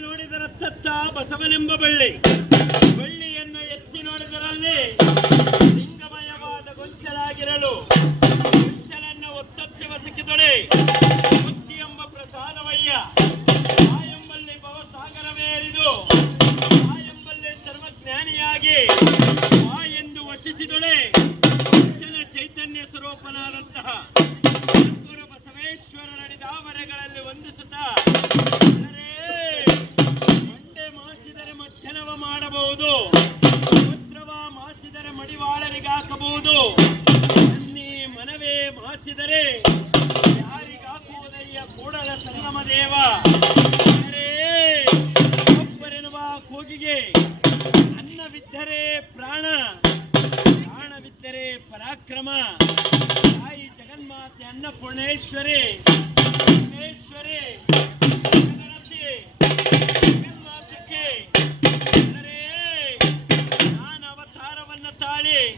ನೋಡಿದರತ್ತ ಬಸವನೆಂಬ ಬಳ್ಳಿ. ಬಳ್ಳಿಯನ್ನು ಎತ್ತಿ ನೋಡಿದರಲ್ಲಿ ಲಿಂಗಮಯವಾದ ಗೊಂಚಲಾಗಿರಲು ಗೊಂಚಲನ್ನು ಒತ್ತತ್ತಿ ವಸಕಿದೊಳೆ ಮುಕ್ತಿ ಎಂಬ ಪ್ರಸಾದವಯ್ಯ. ಆ ಎಂಬಲ್ಲಿ ಭವಸಾಗರವೇರಿದು ಆ ಎಂಬಲ್ಲಿ ಸರ್ವಜ್ಞಾನಿಯಾಗಿ ಆ ಎಂದು ವಚಿಸಿದೊಳೆ ವಚನ ಚೈತನ್ಯ ಸ್ವರೂಪನಾದಂತಹ ಸದ್ಗುರು ಬಸವೇಶ್ವರ ನಡೆದಾವರೆಗಳಲ್ಲಿ ವಂದಿಸುತ್ತಾ ಅನ್ನಿ ಮನವೇ ಮಾಸಿದರೆ ಯಾರಿಗಾಕುವುದಯ್ಯ ಕೂಡಲ ಸಂಗಮ ದೇವ. ಒಬ್ಬರೆನ್ನುವ ಕೂಗಿಗೆ ಅನ್ನವಿದ್ದರೆ ಪ್ರಾಣ, ಪ್ರಾಣವಿದ್ದರೆ ಪರಾಕ್ರಮ. ತಾಯಿ ಜಗನ್ಮಾತೆ ಅನ್ನಪೂರ್ಣೇಶ್ವರಿ, ಪರಮೇಶ್ವರಿ.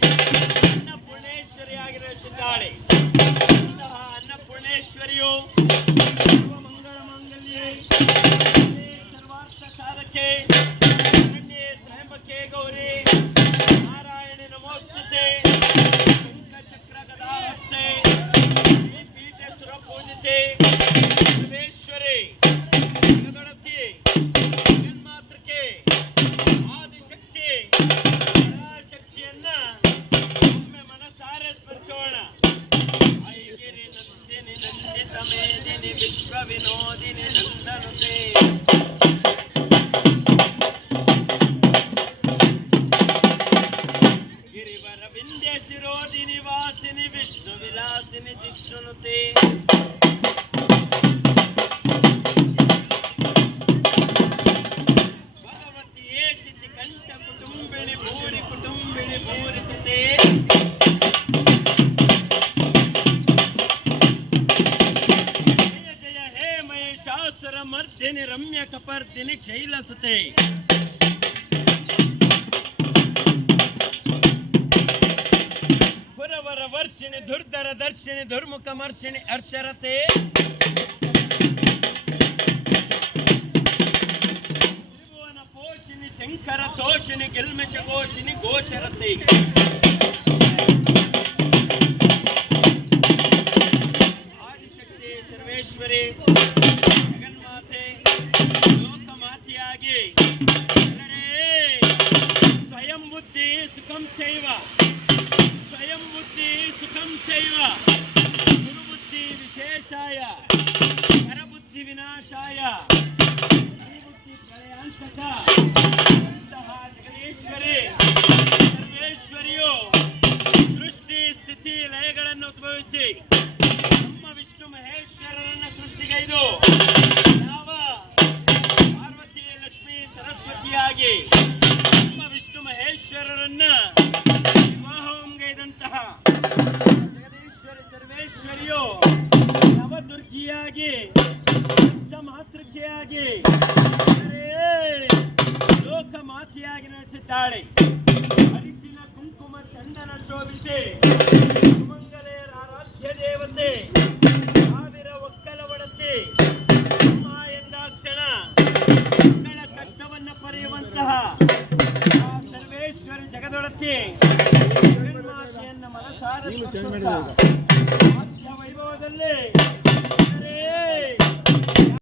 ತಾಳಿ ಅನ್ನಪೂರ್ಣೇಶ್ವರಿ ಆಗಿರುತ್ತಿದ್ದಾಳೆ ಅಂತಹ ಅನ್ನಪೂರ್ಣೇಶ್ವರಿಯು ಸರ್ವಮಂಗಳ ಮಾಂಗಲ್ಯೆ. ಸರ್ವಾರ್ಥ ಸಾಧಕೆ. ವಿನೋದಿನಿ ನಂದನುತೆ ಗಿರಿವರ ವಿಂಧ್ಯ ಶಿರೋದಿನಿ ವಾಸಿನಿ ವಿಷ್ಣು ವಿಲಾಸಿನಿ ಜಿಷ್ಣುನುತೆ ಮಹಿಷಾಸುರ ಮರ್ದಿನಿ ರಮ್ಯ ಕಪರ್ದಿನಿ ಕ್ಷೈಲಸತೆ ಪುರವರ ವರ್ಷಿಣಿ, ದುರ್ಧರ ದರ್ಶಿಣಿ, ದುರ್ಮುಖ ಮರ್ಷಿಣಿ ಅರ್ಷರತೆ. ತ್ರಿಭುವನ ಪೋಷಿಣಿ, ಶಂಕರ ತೋಷಿಣಿ, ಗೆಲ್ಮೆಶ ಘೋಷಿಣಿ ಗೋಚರತೆ. ಚೈವ ಗುರುಬುದ್ಧಿ ವಿಶೇಷಾಯ ಪರಬುದ್ಧಿ ವಿನಾಶಾಯ ಗುರುಬುದ್ಧಿ ಪ್ರಳಯಾಂತಕ ಇಂತಹ ಜಗದೀಶ್ವರಿ, ಸರ್ವೇಶ್ವರಿಯು ಸೃಷ್ಟಿ ಸ್ಥಿತಿ ಲಯಗಳನ್ನು ಉದ್ಭವಿಸಿ, ನಮ್ಮ ವಿಷ್ಣು ಮಹೇಶ್ವರರನ್ನ ಸೃಷ್ಟಿಗೈದು. ಮಾತೆಯಾಗಿ ಲೋಕ ಮಾತೆಯಾಗಿ ನಡೆಸಿದ್ದಾಳೆ ಅರಿಶಿನ ಕುಂಕುಮ ಚಂದನ ಶೋಭಿಸಿ ಸುಮಂಗಲೆಯರ ಆರಾಧ್ಯ ದೇವತೆ, ಸಾವಿರ ಒಕ್ಕಲವಡತೆ ಮಾ ಎಂದಾಕ್ಷಣ, ಮಕ್ಕಳ ಕಷ್ಟವನ್ನು ಪರೆಯುವಂತಹ ಸರ್ವೇಶ್ವರ ಜಗದೊಡತಿ ಮಾತೆಯನ್ನು ಮನಸಾರ ವೈಭವದಲ್ಲಿ